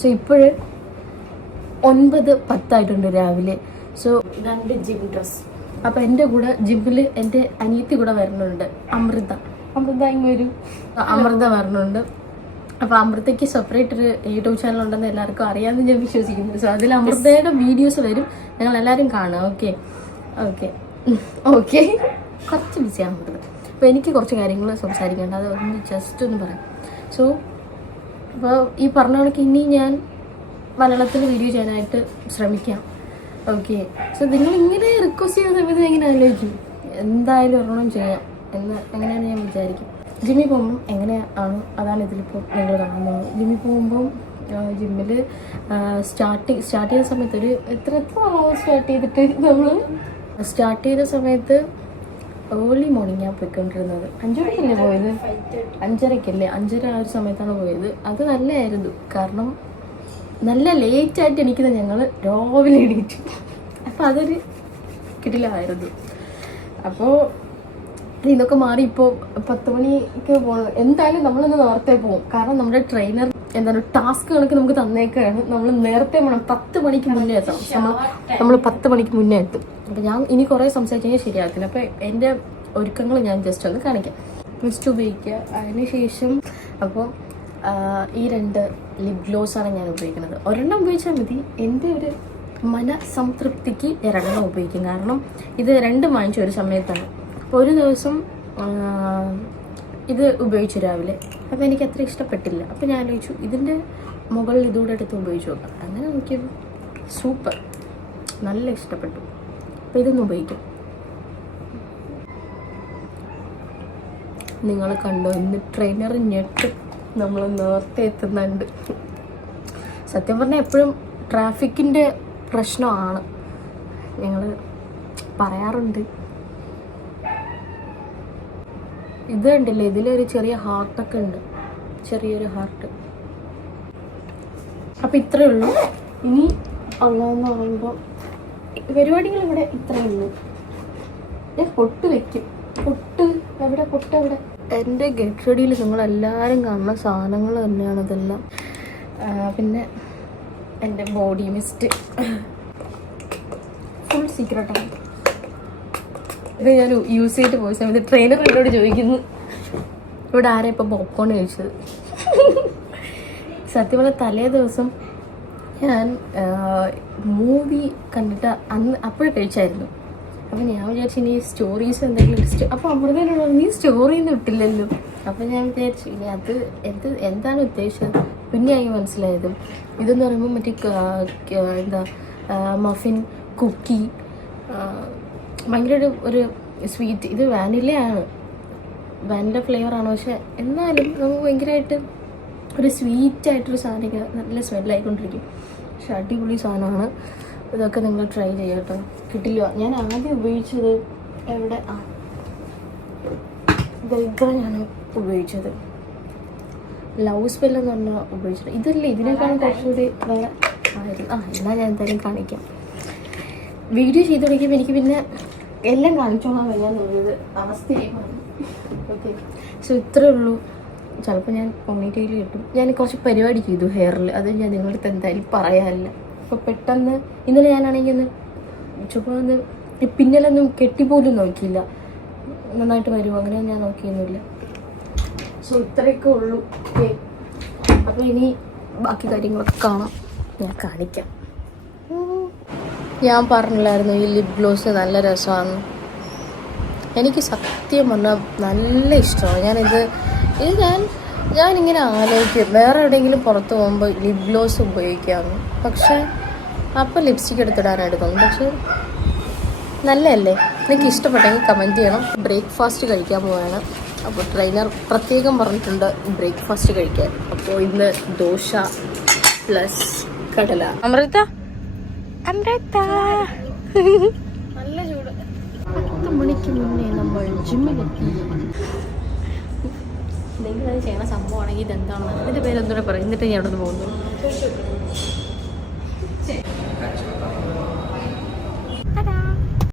So ഇപ്പോഴ് 9:10 രാവിലെ. So 2 gym dress. അപ്പം എൻ്റെ കൂടെ ജിമ്മിൽ എൻ്റെ അനിയത്തി കൂടെ വരുന്നുണ്ട്, അമൃത വരുന്നുണ്ട്. അപ്പോൾ അമൃതയ്ക്ക് സെപ്പറേറ്റ് ഒരു യൂട്യൂബ് ചാനൽ ഉണ്ടെന്ന് എല്ലാവർക്കും അറിയാമെന്ന് ഞാൻ വിശ്വസിക്കുന്നു. സോ അതിൽ അമൃതയുടെ വീഡിയോസ് വരും, ഞങ്ങൾ എല്ലാവരും കാണുക. ഓക്കെ കുറച്ച് ബിസിയാണ് അമൃത. അപ്പോൾ എനിക്ക് കുറച്ച് കാര്യങ്ങൾ സംസാരിക്കേണ്ട, അത് ജസ്റ്റ് ഒന്ന് പറയാം. സോ അപ്പോൾ ഈ പറഞ്ഞ കണക്ക് ഇനി ഞാൻ മലയാളത്തിൽ വീഡിയോ ചെയ്യാനായിട്ട് ശ്രമിക്കാം. ഓക്കെ. സോ നിങ്ങൾ ഇങ്ങനെ റിക്വസ്റ്റ് ചെയ്യുന്ന സമയത്ത് ഞാൻ ഇങ്ങനെ ആലോചിക്കും, എന്തായാലും ഒരെണ്ണം ചെയ്യാം എന്ന് അങ്ങനെയാണ് ഞാൻ വിചാരിക്കും. ജിമ്മിൽ പോകുമ്പം എങ്ങനെയാണ്, അതാണ് ഇതിലിപ്പോൾ നിങ്ങൾ കാണാൻ പോകുന്നത്. ജിമ്മിൽ പോകുമ്പം ജിമ്മിൽ സ്റ്റാർട്ട് ചെയ്ത സമയത്ത് ഒരു എത്ര സ്റ്റാർട്ട് ചെയ്ത സമയത്ത് ഏർലി മോർണിംഗ് ഞാൻ പോയിക്കൊണ്ടിരുന്നത്. 5 മണിക്കല്ലേ പോയത്, 5:30 5:30 ആ ഒരു സമയത്താണ് പോയത്. അത് നല്ലതായിരുന്നു, കാരണം നല്ല ലേറ്റായിട്ട് എണീക്കുന്നത് ഞങ്ങൾ രാവിലെ എണീറ്റു. അപ്പോൾ അതൊരു കിടിലമായിരുന്നു. അപ്പോൾ ഇതൊക്കെ മാറി ഇപ്പോൾ 10 മണിക്ക് പോകണം. എന്തായാലും നമ്മളൊന്ന് നേരത്തെ പോകും, കാരണം നമ്മുടെ ട്രെയിനർ എന്താണ് ടാസ്ക് കണക്ക് നമുക്ക് തന്നേക്കാണ്. നമ്മൾ നേരത്തെ വേണം, 10 മണിക്ക് മുന്നേ എത്തണം. നമ്മൾ 10 മണിക്ക് മുന്നേ എത്തും. അപ്പോൾ ഞാൻ ഇനി കുറേ സംസാരിച്ച് കഴിഞ്ഞാൽ ശരിയാകത്തില്ല. അപ്പോൾ എൻ്റെ ഒരുക്കങ്ങൾ ഞാൻ ജസ്റ്റ് ഒന്ന് കാണിക്കാം. മിസ്റ്റ് ഉപയോഗിക്കുക. അതിനുശേഷം അപ്പോൾ ഈ 2 ലിപ് ഗ്ലോസാണ് ഞാൻ ഉപയോഗിക്കുന്നത്. ഒരെണ്ണം ഉപയോഗിച്ചാൽ മതി. എൻ്റെ ഒരു മനസംതൃപ്തിക്ക് 2 ഉപയോഗിക്കും, കാരണം ഇത് 2 വാങ്ങിച്ച ഒരു സമയത്താണ്. അപ്പോൾ ഒരു ദിവസം ഇത് ഉപയോഗിച്ചു രാവിലെ. അപ്പോൾ എനിക്ക് അത്ര ഇഷ്ടപ്പെട്ടില്ല. അപ്പോൾ ഞാൻ ആലോചിച്ചു ഇതിൻ്റെ മുകളിൽ ഇതുകൂടെ എടുത്ത് ഉപയോഗിച്ച് നോക്കാം. അങ്ങനെ നോക്കിയത് സൂപ്പർ, നല്ല ഇഷ്ടപ്പെട്ടു. അപ്പോൾ ഇതൊന്നും ഉപയോഗിക്കും. നിങ്ങൾ കണ്ടോ, ഇന്ന് ട്രെയിനർ ഞെട്ട് നമ്മൾ നേരത്തെ എത്തുന്നുണ്ട്. സത്യം പറഞ്ഞാൽ എപ്പോഴും ട്രാഫിക്കിൻ്റെ പ്രശ്നമാണ്, ഞങ്ങൾ പറയാറുണ്ട്. ഇത് കണ്ടില്ലേ, ഇതിലൊരു ചെറിയ ഹാർട്ടൊക്കെ ഉണ്ട്, ചെറിയൊരു ഹാർട്ട്. അപ്പം ഇത്രയേ ഉള്ളൂ. ഇനി ഉള്ളതെന്ന് പറയുമ്പോൾ പരിപാടികൾ ഇവിടെ ഇത്രയേ ഉള്ളൂ. ഞാൻ പൊട്ട് വയ്ക്കും. പൊട്ട് എവിടെ? എൻ്റെ ഗെറ്റ് റെഡിയിൽ നിങ്ങളെല്ലാവരും കാണുന്ന സാധനങ്ങൾ തന്നെയാണ് ഇതെല്ലാം. പിന്നെ എൻ്റെ ബോഡി മിസ്റ്റ് ഫുൾ സീക്രട്ടാണ്. ഇത് ഞാൻ യൂസ് ചെയ്തിട്ട് പോയ സമയത്ത് ട്രെയിനർ എന്നോട് ചോദിക്കുന്നു, ഇവിടെ ആരാ ഇപ്പം പോപ്കോൺ കഴിച്ചത്? സത്യം പറഞ്ഞാൽ തലേ ദിവസം ഞാൻ മൂവി കണ്ടിട്ട് അപ്പോഴും കഴിച്ചായിരുന്നു. അപ്പം ഞാൻ വിചാരിച്ചു ഇനി സ്റ്റോറീസ് എന്തെങ്കിലും അപ്പോൾ അമൃതയിലുള്ള നീ സ്റ്റോറിയൊന്നും ഇട്ടില്ലല്ലോ. അപ്പം ഞാൻ വിചാരിച്ചു ഇനി അത് എന്താണ് ഉദ്ദേശിച്ചത്. പിന്നെ ആയി മനസ്സിലായത് ഇതെന്ന് പറയുമ്പോൾ മറ്റേ എന്താ മഫിൻ കുക്കി, ഭയങ്കര ഒരു സ്വീറ്റ്. ഇത് വാനില ഫ്ലേവറാണ്, പക്ഷെ എന്നാലും നമുക്ക് ഭയങ്കരമായിട്ട് ഒരു സ്വീറ്റായിട്ടൊരു സാധനമൊക്കെ നല്ല സ്മെല്ലായിക്കൊണ്ടിരിക്കും. പക്ഷെ അടിപൊളി സാധനമാണ്. ഇതൊക്കെ നിങ്ങൾ ട്രൈ ചെയ്യുക കേട്ടോ, കിട്ടില്ല. ഞാൻ ആദ്യം ഉപയോഗിച്ചത് ഇതാണ് ഉപയോഗിച്ചത്, ലവ് സ്പെല്ലെന്ന് പറഞ്ഞാൽ ഉപയോഗിച്ചത്. ഇതല്ലേ, ഇതിനേക്കാളും കുറച്ചുകൂടി വേറെ ആയിരുന്നു. എന്നാൽ ഞാൻ എന്തായാലും കാണിക്കാം. വീഡിയോ ചെയ്ത് തുടങ്ങിയപ്പോൾ എനിക്ക് പിന്നെ എല്ലാം കാണിച്ചോളാൻ വയ്യാന്നുള്ളത് അവസ്ഥയായി പറഞ്ഞു. ഓക്കെ. സോ ഇത്രയേ ഉള്ളൂ. ചിലപ്പോൾ ഞാൻ പോണിറ്റെയിൽ കിട്ടും. ഞാൻ കുറച്ച് പരിപാടി ചെയ്തു ഹെയറിൽ, അത് ഞാൻ നിങ്ങളുടെ അടുത്ത് എന്തായാലും പറയാനില്ല. അപ്പോൾ പെട്ടെന്ന് ഇന്നലെ ഞാനാണെങ്കിൽ ചുവന്ന് പിന്നലൊന്നും കെട്ടിപ്പോലും നോക്കിയില്ല, നന്നായിട്ട് വരുമോ അങ്ങനെ ഞാൻ നോക്കിയൊന്നുമില്ല. സോ ഇത്രയൊക്കെ ഉള്ളൂ. ഓക്കെ. അപ്പോൾ ഇനി ബാക്കി കാര്യങ്ങളൊക്കെ കാണാം, ഞാൻ കാണിക്കാം. ഞാൻ പറഞ്ഞില്ലായിരുന്നു ഈ ലിപ് ഗ്ലോസ് നല്ല രസമാണ്. എനിക്ക് സത്യം പറഞ്ഞാൽ നല്ല ഇഷ്ടമാണ്. ഞാനിങ്ങനെ ആലോചിക്കും വേറെ എവിടെയെങ്കിലും പുറത്ത് പോകുമ്പോൾ ലിപ് ഗ്ലോസ് ഉപയോഗിക്കാമെന്ന്. പക്ഷേ അപ്പോൾ ലിപ്സ്റ്റിക് എടുത്തിടാനായിട്ട് തോന്നും. പക്ഷേ നല്ലതല്ലേ? എനിക്ക് ഇഷ്ടപ്പെട്ടെങ്കിൽ കമൻറ്റ് ചെയ്യണം. ബ്രേക്ക്ഫാസ്റ്റ് കഴിക്കാൻ പോവുകയാണ്. അപ്പോൾ ട്രെയിനർ പ്രത്യേകം പറഞ്ഞിട്ടുണ്ട് ബ്രേക്ക്ഫാസ്റ്റ് കഴിക്കാൻ. അപ്പോൾ ഇന്ന് ദോശ പ്ലസ് കടല. അമൃത നല്ല ചൂട്. 10 മണിക്ക് മുന്നേ നമ്മൾ ജിമ്മിലെത്തി. എന്തെങ്കിലും അത് ചെയ്യണ സംഭവമാണെങ്കിൽ ഇതെന്താണെന്ന് ഇതിൻ്റെ പേര് എന്തുകൂടെ പറയും, എന്നിട്ട് ഞാൻ അവിടെ നിന്ന് പോകുന്നു.